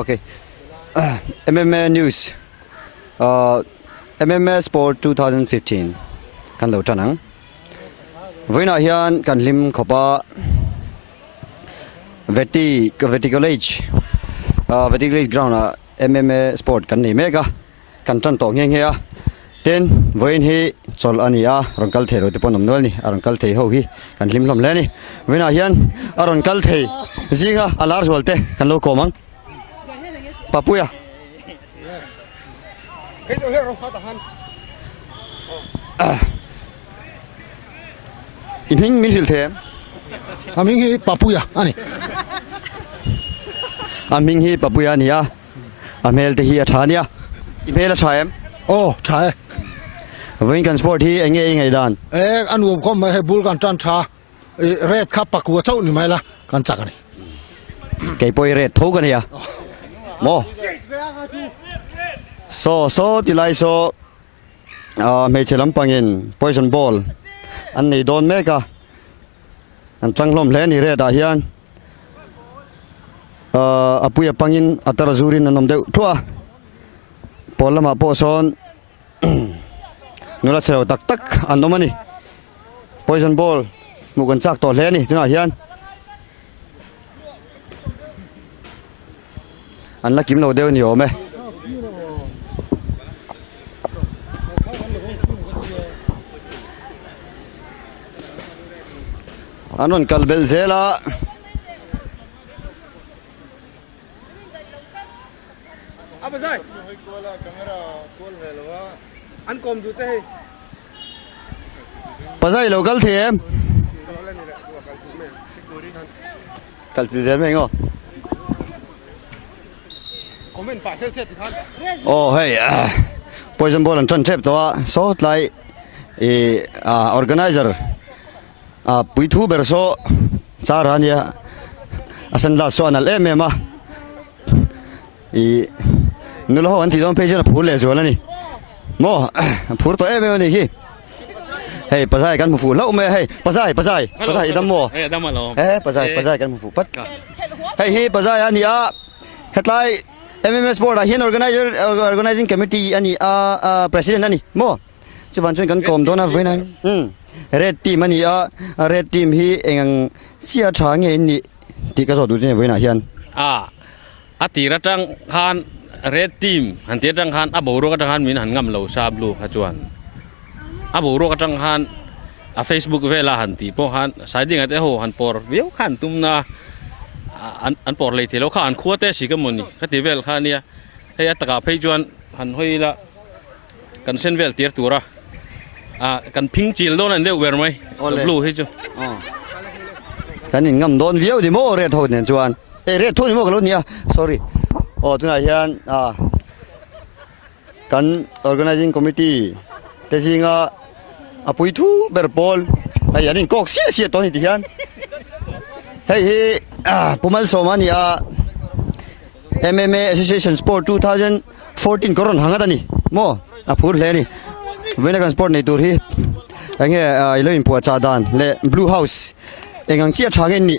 Okay. MMA news. MMA Sport 2015. Kan lo tanang. Voina hian kan lim khopa Veti College. Veti College ground MMA Sport kan ni mega. Kan tan to ngeng hea. Ten voin hi chol ania rongkal thero te ponom nol ni arongkal thei ho hi kan lim lom le ni. Voina hian arongkal thei zinga alar zolte kan lo komang. Papuya. Iming min hilthe. Aming hi Papuya ani. Aming hi Papuya nia. Amel te hi athania. Imel athaem. Oh, chai. Voin kan sport hi enge ngai dan. Anu kom mai he bul kan tan tha. Red khap pakua chau ni mai la kan chak ani. Kei poi red tho kan ya. Mo. So tilai so me chelam pangin poison ball. An nei don meka. An changlom le ni re da hian. Apuya pangin atarazurin anom deu thua. Polama po son nula chelo tak tak anomani. Poison ball mugan chak to le ni tuna hian. An la kim no deu ni ome. Anon kalbel zela. Abazai. An kom du te. Pazai local them. Kalti zel me ngo. Comment pa sel set kan. Oh hey. Poison ball and turn trap to so like organizer. Puithu berso charania asan la so anal emema nulo anti don page na phule zola ni mo phur to emema ni hi hey pasai kan mu fu lo me hey pasai dam mo hey dam lo pasai kan mu fu pat hey hi pasai ania headline MMA Sport hian organizing committee ani president ani mo chuban chun kan kom dona voina red team ani red team hi engang sia thang nge ni ti ka so du je voina hian ati ratang khan red team han ti ratang khan aboro ka tang min han ngam lo sa blue ha chuan aboro ka tang khan Facebook vela han ti po han siding ate ho han por view khan tumna an por le thelo khan khuate si ka moni ka ti vel khan ya he ataka phei chuan han hoila kan sen vel tir tura kan ping chil don an deu wer mai blue hi chu kan in ngam don view di mo red ho nen chuan red thon mo ka lo nia sorry tuna hian kan organizing committee te singa apui thu berpol ai anin kok sia to ni ti hian hey pumal somania MMA Association Sport 2014 koron hangadani mo apur le ni Venegan Sport nei tur hi ange iloin pu cha dan le Blue House engang chia thagen ni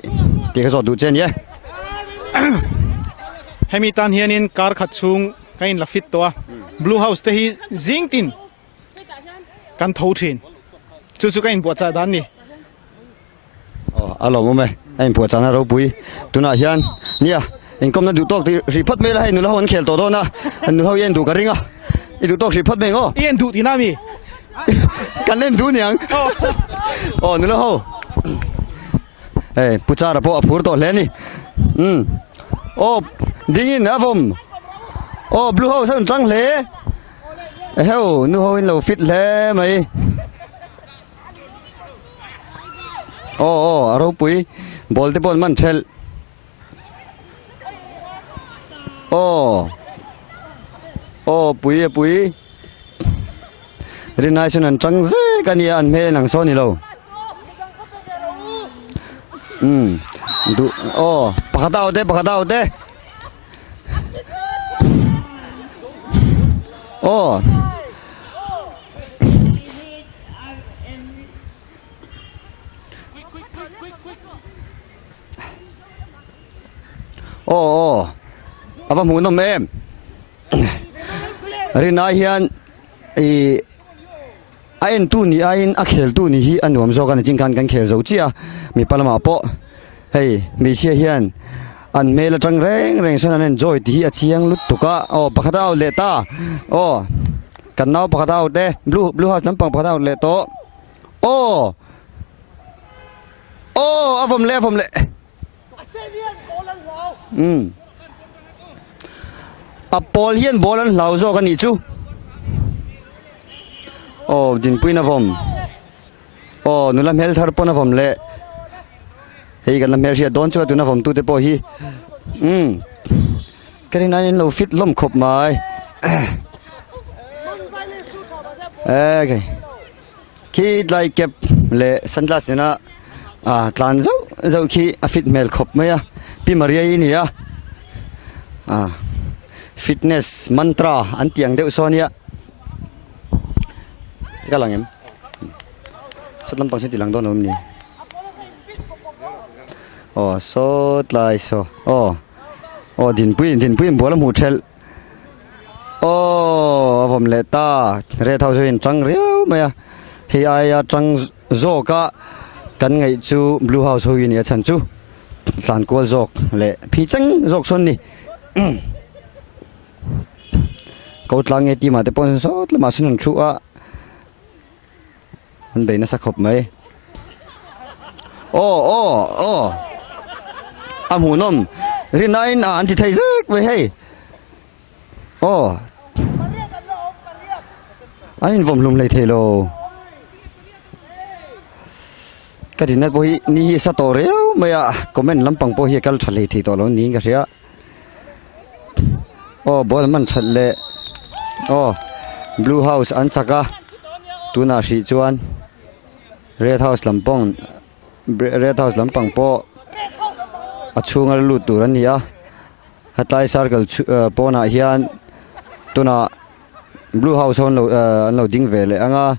ti ka zo du chen ye Hemitan hianin kar khachung kain la fit to Blue House te hi jingtin kan tho thin chu kain pu cha dan ni alo mo me ain pu cha na ro pui tuna hian nia inkom na du tok ti riphat me la hai nu la hon khel to do na nu ho yen du ka ringa i du tok riphat me ngo yen du ti na mi kan len du niang nu la ho pucha ra po apur to le ni dingin avom Blue House an trăng le heo nu ho in lo fit le mai aro pui bol te pon man thel pui rinaisun an trăng ze kania an me nang so ni lo du pakhatao te ô ô apa muốn nôm em rina hian ain tu ni ain a khel tu ni hi anuam zo kan jingkan kan khel zo chia mi palama po hei mi chia hian an mela tang reng san an enjoy ti hi a chiang lut tuka o pakhatau le ta o kan nau pakhatau te blue house lampang pakhatau le to o avom le a pol hian bolan lau zo kan ni chu o din puina vom o nulam hel thar pona vom le hei kan lam her sia don chu tu na vom tu te po hi cái này lo fit lom khop mai cái khi lại kẹp lệ sunglass này na tlan dâu khi fit mel khop mai pi maria ini ya fitness mantra an tiang deuh sonia cái lang em sốt lắm bằng xin tilang don om ni sốt lại so din pui bola mu thel vom le ta re thau so in trăng riu maya hi ai trăng zo ka kan ngai chu blue house ho in ya chan chu tlan ko zok le phi chang zok son ni ko tlang e ti ma te pon so le ma sun chu a an be na sa khop mai amu nom rinain an ti thai zek we hey anh vòng lùng lại thế lo cái gì nãy bôi ni sa to reo mày comment lắm bằng bôi cái thằng lại thì to lo ni cái gì á bôi mình thật lệ blue house anh chắc à tu na sĩ chuan red house lắm bằng po chung lụt tu anh nhá hatai circle po na hian tu na blue house on lo ding về lệ anga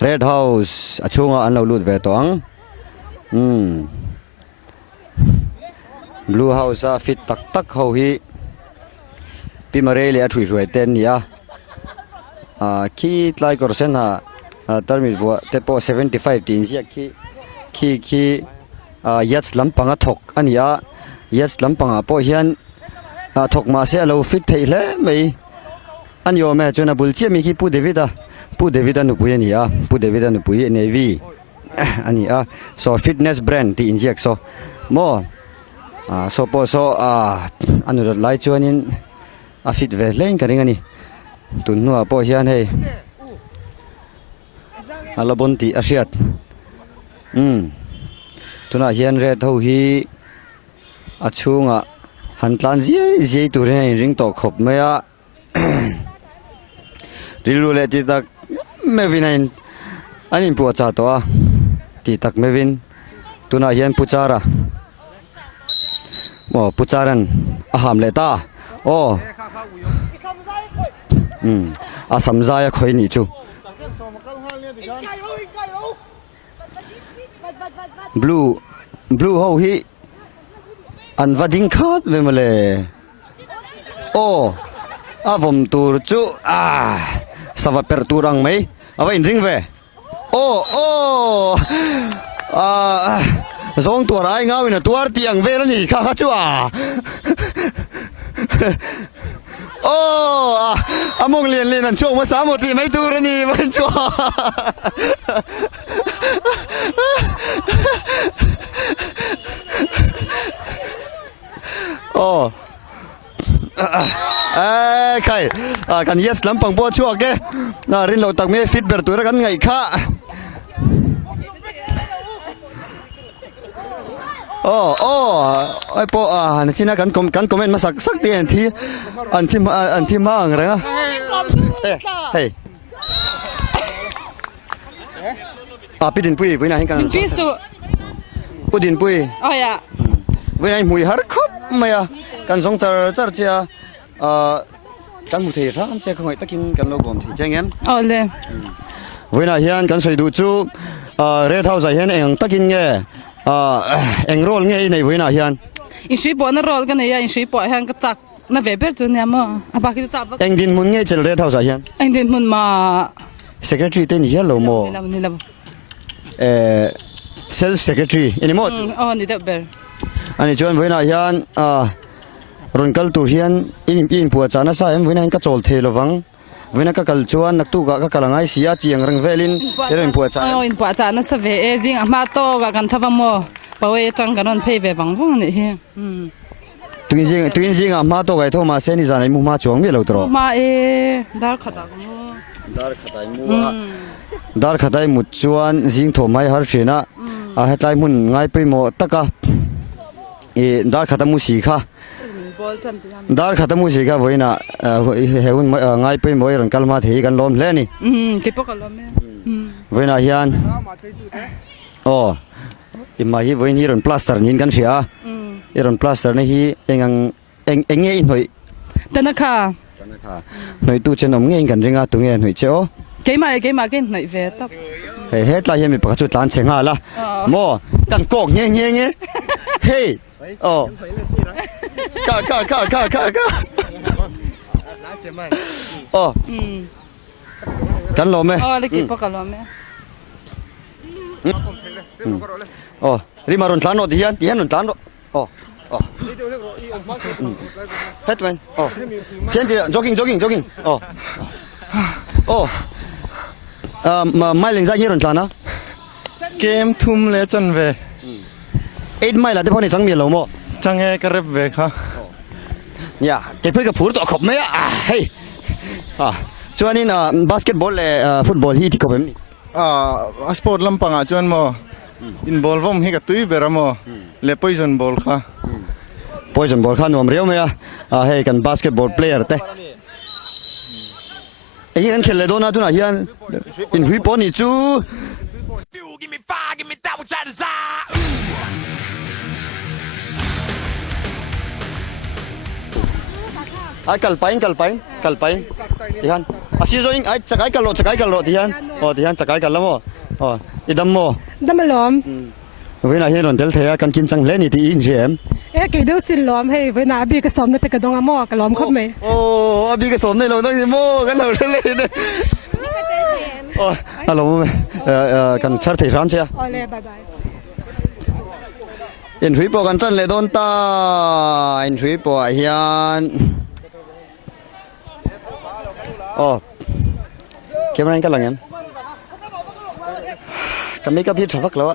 red house achunga an lo lut ve to ang blue house a fit tak ho hi pimare le athui roi ten ya ki tlai kor sen ha termit vo te po 75 tin sia ki yats lampanga thok ania yats lampanga po hian thok ma se lo fit thei le mai anh yo mẹ cho na bul chia mi khi pu David anu puye ni pu David anu puye navy ani so fitness brand ti inject so mo so po so anu lai chuanin fit ve leng ka ring ani tun nu po hian hei alabon ti asiat tuna hian re tho hi achunga hantlan zai tu ring to khop maya rilu le ti tak mevin anin pu cha to ti tak mevin tuna hian puchara pucharan aham le ta samza ya khoi ni chu blue ho hi an vading khat ve male avom tur chu sava per turang mai ava in ring ve zong tur ai ngau in tuar tiang ve ni kha chu among lian an chong ma sa mo ti mai tur ni ban chu kai kan yes lampang po chu ke na rin lo tak me fit ber tur kan ngai kha ai po na china kan comment ma sak ti an thi ma ang ra hey pidin pui na hin kan pisu pudin pui ya với anh mùi hар khóc mày kan song char chia kan mu thei ram che khoi takin kan lo gom thi cheng em le voina hian kan soi du chu red house a hian eng takin nge eng rol nge nei voina hian in shui bo na rol kan ya in shui bo hang ka chak na ve ber chu ne ma apa ki cha eng din mun nge chel red house a hian anh din mun ma secretary ten hian lo mo ni la self secretary anymore ni da ber ani chuan voina hian ron kal tur hian in pu chana sa em voina ka chol the lowang voina ka kal chuan nak tu ga ka kalangai sia chiang rang velin erin pu cha in pu cha na sa ve e jing ma to ga kan thawa mo pawe tang kan phei ve bang vong ni he tuin jing ma to ga tho ma se ni zan mu ma chong ve lo tro ma e dar khata mo dar khatai mu chuan jing tho mai har thina a hetlai mun ngai pe mo taka e dar khata mu si kha dar khata mu si kha voina heun ngai pe mo ran kalma thei kan lom hle ni ke po kalom me voina hian imma hi voin hi ron plaster nin kan ria ron plaster ne hi enge in hoi tanaka noi tu chenom nge kan ringa tu nge hoi cheo ke ma ke noi ve tap he tlai hemi pakha chu tlan chenga la mo kan kok nge hey ka kan lo me le ke po kalom me rimaron tlan no dian non tlan Hetman. Jogging. Mai leng ra nhiêu lần à? Game thum le chân về. 8 mai là thế phong này chẳng miền lâu mò. Chẳng nghe cái rep về ha. Dạ, cái phơi cái phur tọt khop mấy hey. Cho nên basketball le football hi thì khop em. Sport lampang à chuan mo. Involve vom hi ka tui bera mo. Le poison ball ha. Poison ball khan nom reu me hey kan basketball player te. Ấy kan khel le dona tu na hian in hui po ni chu. Give me fire, give me that which I desire. Ai kalpain. Tihan. Asi join ai chakai kalo tihan. Tihan chakai kalamo. Idam mo. Đâm lòm. Với này hiện rồi del thế kan kim chang lên thì in em. Cái đâu xin lòm hay với nãy bị cái xóm này cái đông mò cái lòm khóc mày. Bị cái xóm này lâu đông gì mò cái lâu lên đấy. Alo kan char thei ram che. Bye bye. In hui po kan chan le don ta in hui po hian. Camera anh cái lần em. Cái make up hi thawak lo.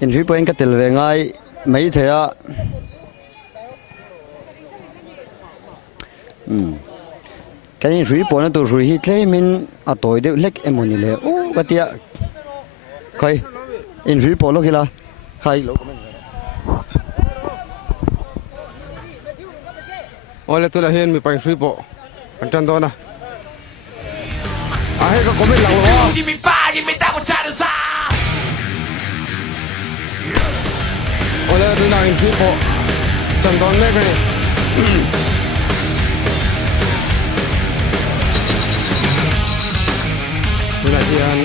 In hui po anh cái tel ve ngai mấy thế à. Cái in hui po na tu hui hi tle min a toy de lek emoni le. Cái tia. Khoi. In hui po lo kila. Hai lo. Ole tu la hian mi pai free po. Kan chan do na. He ka comment lang lo. Give me fire, give me that which I desire. Ole tu na in free po. Chan do me ke. Tu la hian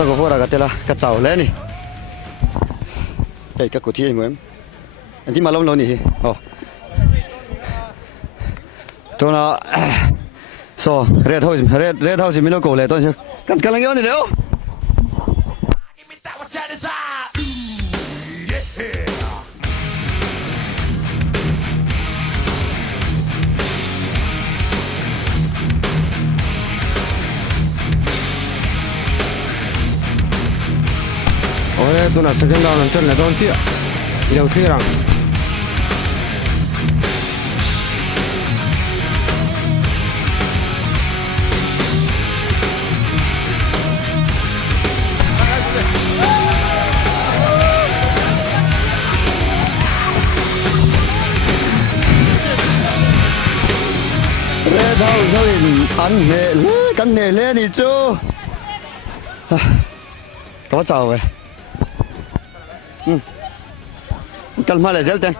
Tôi có vô ra cái tela cái chảo lên đi. Đây cái cột thi em. Anh đi mà lâu lâu nè. Tôi nó so red house mình nó cổ lại tôi chứ. Cần lăng này đâu. Give me that which I desire. le tu na second round an chen le don chia yêu thi rang Red House sao in ăn nè lé cắn nè lé đi chú có chào vậy cắn mà lại dễ tên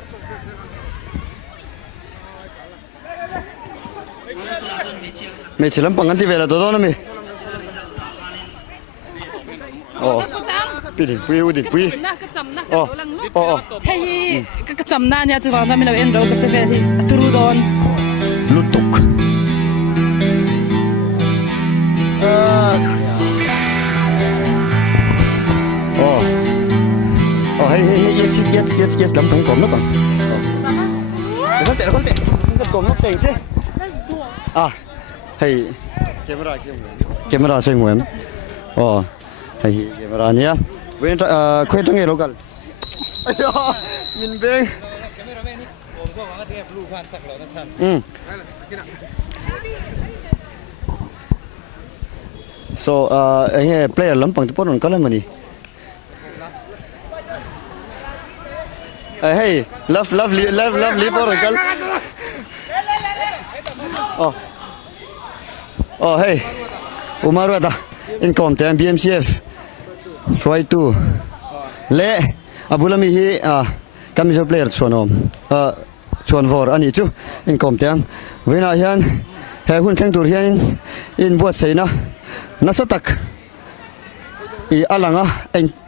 mày chỉ làm bằng anh thì về là đồ đó nữa mày bị đi hey cái chấm na nha chú vào ra mình làm em đâu cái về thì turu don lút tục yes làm thùng cổng nó bằng con tệ cái cổng nó tệ chứ hey camera xoay nguồn hey camera nhé bên quay trong nghề đâu cần mình bên so anh player lắm bằng tụi nó có lên mà đi hey lovely por hey Umaru ada income tem BMCF try to le abulami hi kami jo player chonom chon vor ani chu income tem wena hian he hun theng tur hian in buat seina nasatak I alanga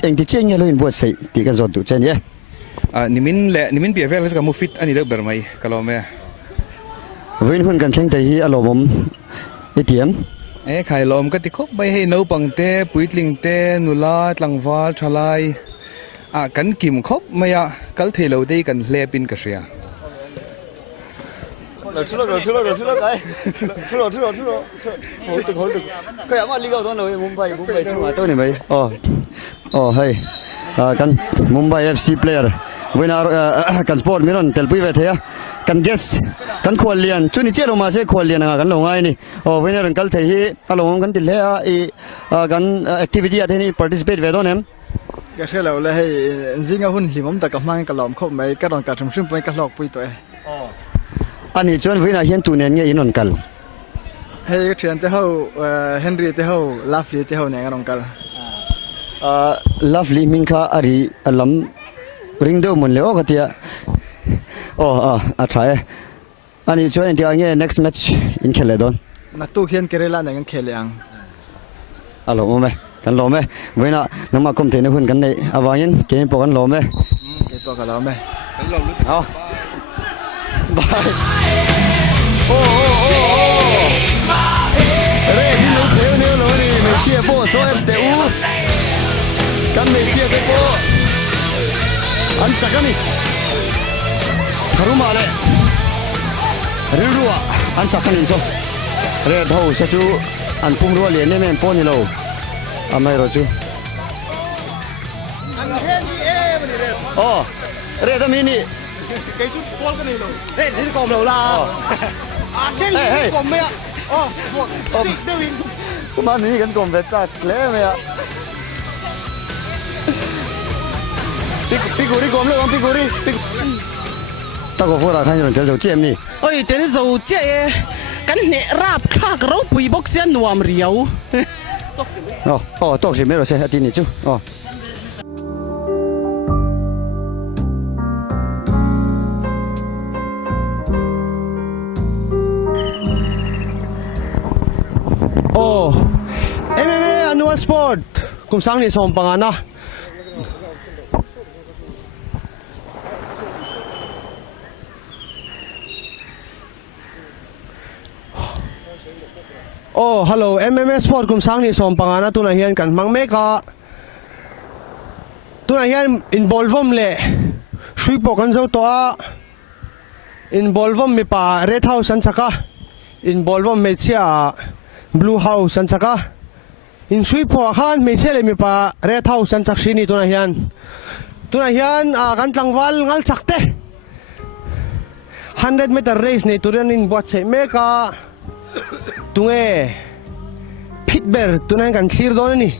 eng ti cheng lo in buat sei ti kan zot tu chen ye nimin PFL ka mo fit ani deuh ber mai kalome win hun kan theng te hi alomom ATM khai lom ka ti khop bai hei no pangte puitling te nula tlangwal thalai kan kim khop maya kal thelo dei kan hlepin ka ria Chulo cái. Hồi từ. Cái ám ali gạo đó rồi Mumbai chung à chỗ này mấy. Hey. Kan Mumbai FC player. Winner kan sport miron telpui ve the. Kan guess kan kholian chu ni chelo ma se kholian kan lo ngai ni. Winner kal the hi along kan til he kan activity at ni participate ve don em. Cái thế là hay zinga hun limom ta kam mang ka lom khop mai ka don ka thum sim poi ka lok pui to Ani chuan vina hian tu nen nge inon kal hey thian te ho Henry te ho Lovely te ho ne ngarong kal Lovely minka ari alam ring do mun leo katia a try ani chuan ti ange next match in kheledon na tu hian Kerala ne ngang kheleang alo me kan lo me vina nama kom thene hun kan nei awangin ke po kan lo me ke po ka lo me kan lo lu bye Re đi lâu thế nếu lâu đi mình chia bộ số em tiểu căn mình chia cái bộ ăn chắc cái này thằng mà đấy rượu ăn chắc cái này số Re thâu sẽ chú ăn pung rượu liền nên em po như lâu mai rồi chú Re tao mini cái chút con cái này rồi Re đi còm đầu la xem gì còm mẹ stick đâu in cũng mà ní cái còm về chặt lẽ mẹ Pico đi còm luôn Pico đi tao có phô ra khai rồi dầu chém đi ôi tên dầu chém cái này rap khác rồi bùi bốc xén nuam riau tao chỉ biết rồi sẽ tin đi chứ MMA annual sport kung sang ni som pangana hello MMA sport kung sang ni som pangana tu na hian kan mang meka tu na hian involvom le shui po kan zo to a involvom mi pa Red House an chaka involvom me chia Blue House an chaka in sui po khan me chele mi pa red house an chak shini tuna hian kan tlangwal ngal chakte 100 meter race nei turan in buat se meka tunge pitber tunan kan clear don ni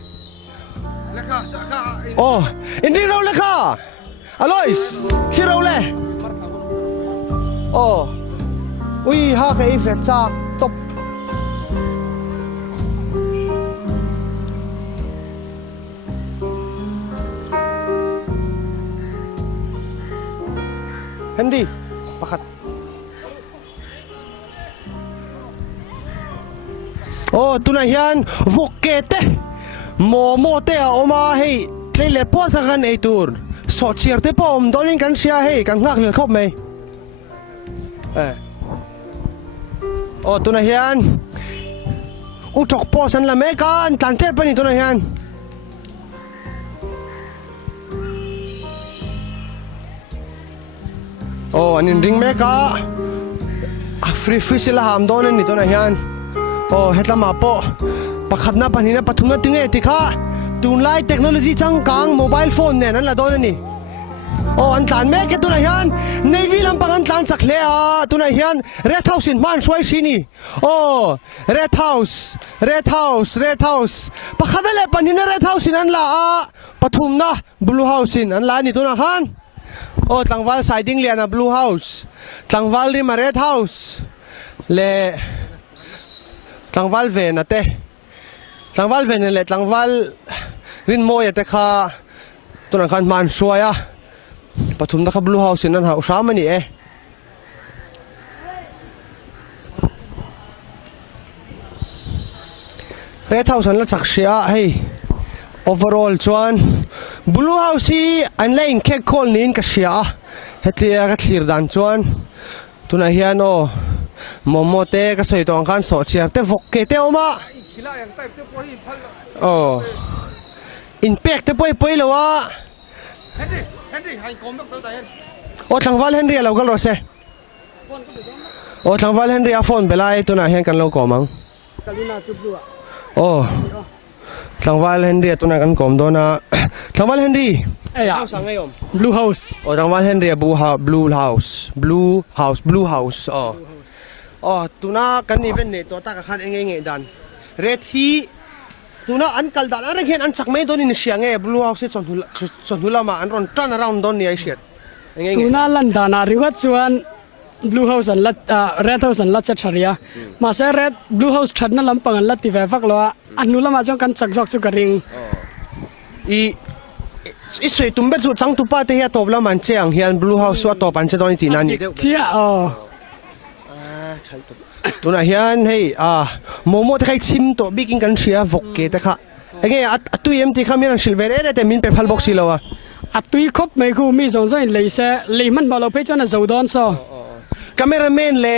oh indi ro lekha Alois clear ro le oh ui ha ka ifet chak top Henry pakat oh tuna hian vokete mo te a oma hei tlele po sa kan ei tur so chiar te po om donin kan sia hei kan ngak lel khop mai oh tuna hian utok po san la me kan tan te pani tuna hian oh anin ring meka free sila ham donin ni tuna hian oh hetlama po pakhatna panina pathumna tinge tikha tunlai technology changkang mobile phone ne nan la don ni oh an tlan me ke tuna hian navy lampang an tlan chakhle a tuna hian red house in man shwai shini oh red house pakhada le panina red house in an la a pathumna blue house in an la ni tuna khan oh tlangwal siding liana blue house tlangwal ri ma red house le tlangwal ve na te tlangwal ve le tlangwal rin mo ya te kha tunan khan man shwaya pathum na kha blue house in an ha usha mani red house an la chakshia hei overall chuan blue house hi an lain ke call nin ka shia hetlia ka thlir dan chuan tuna hian o momote ka soi tong khan so chiar te vok ke te oma oh impact te poi lawa Henry hai kom dok ta hen o tlangwal Henry lo gal ro se o tlangwal Henry a phone belai tuna hian kan lo komang kalina chu blue oh tlangwal Henry tuna kan kom dona tlangwal Henry house angayom blue house oh tlangwal Henry blue house oh tuna kan event ne to ta ka khan engenge dan red hi tuna an kal dan arang hen an chak mai don in siange blue house chon hula ma an ron turn around don ni ai siat engenge tuna landana riwat chuan blue house an lat red house an lat charia ma se red blue house thadna lampang an lati ve vak lo anula ma jong kan chak jok chu karing i soi tumbe chu chang tu pa te ya tobla man chang hian blue house wa to pan che don ti na ni chia tuna hian hei momo te khai chim to biking kan sia vok ke te kha enge atui em ti khamin silver ere te min pe phal box silawa atui khop mai khu mi zong zong leise leiman malo pe chona zodon so cameraman le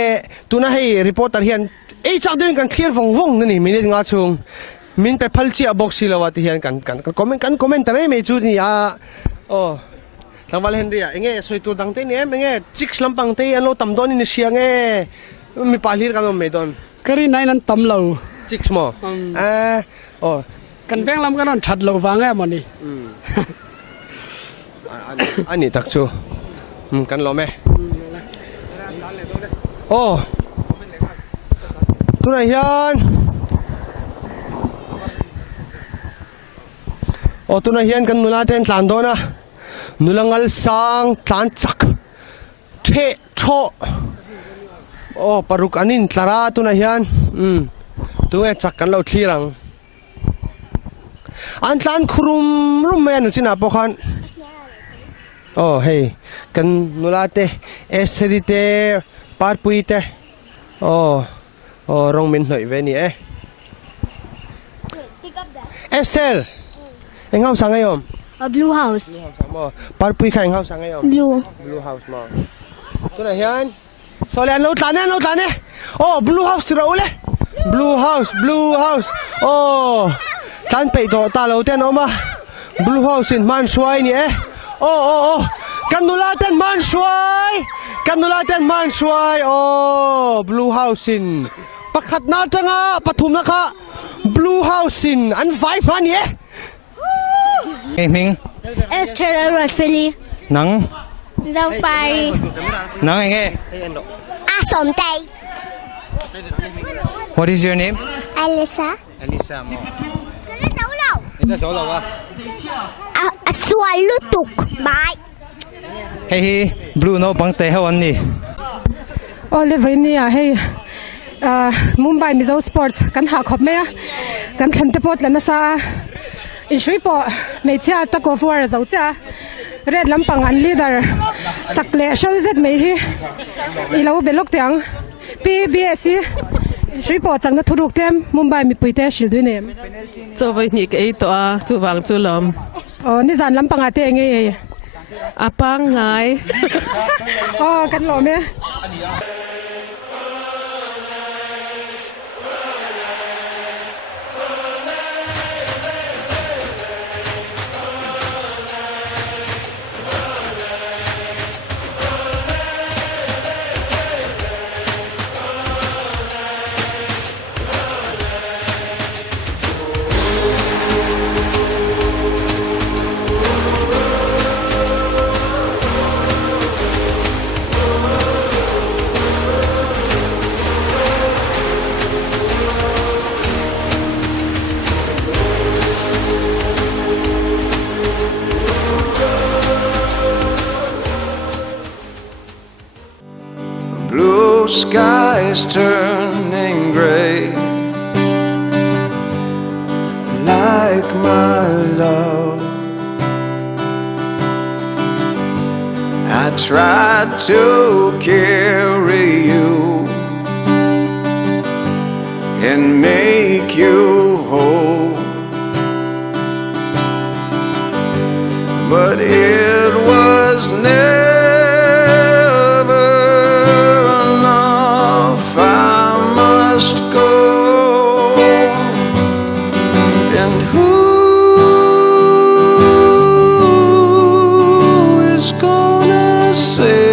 tuna hei reporter hian ei chak den kan clear vong ni minute nga chung min pe phal chi a box silawa ti hian kan comment ta me chu ni oh tlangwal Henry enge soitur dang te ne enge chicks lampang te an lo tam don ni siange mi palir kan me don kari nai nan tam lo chicks mo oh kan veng lam kan that lo wanga mani ani tak chu kan lo me oh tuna hian oh tuna hian kan nula ten tlan dona nulangal sang tlan chak the tho oh paruk anin tlara tuna hian tuwe chak kan lo thlirang an tlan khurum rum me an china pokhan oh hey kan nulate esterite parpuite oh rong min noi ve ni Esther engau sangayom a blue house parpui khai engau sangayom blue house mo tuna hian solan lo tlane oh blue house tira ule blue house oh tan pe to ta lo ten oma blue house in man shwai ni oh kanulaten man shwai oh blue house in pakhat na tanga pathum na kha Blue House in an vibe man ye. Hey Ming. Esther Rodfilly. Nang. Dâu Paris. Nang nghe. Asom Tay. What is your name? Alyssa. Alyssa mo. Ina solo wa. Aswalutuk. Bye. Hey Blue no bang te hawan ni. Oliver ni hey. Mumbai Mizo Sports kan ha khop me kan thlan te pot lana sa in shripo me cha ta ko for zo cha red lampang an leader chakle shol zet me hi ilo belok tiang PBSC in shripo chang na thuruk tem Mumbai mi puite shil du ne cho vai ni ke to a chu wang chu lom ni zan lampang ate nge apang ngai kan lo me Blue sky is turning gray, like my love. I tried to carry you and make you whole, but it was never enough. I must go, and who is gonna say